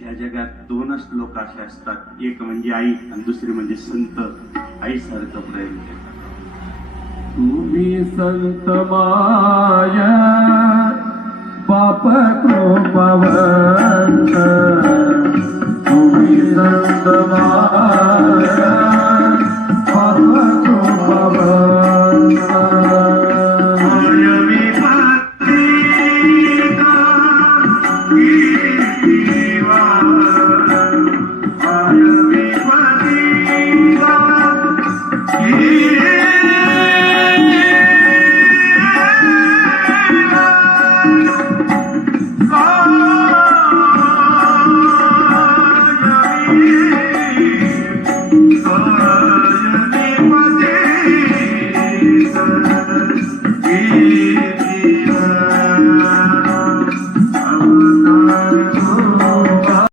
या जगात दोनच लोक असे असतात, एक म्हणजे आई आणि दुसरी म्हणजे संत. आई सारखं प्रेम करतात. तुम्ही संत माया बाप कृपावंत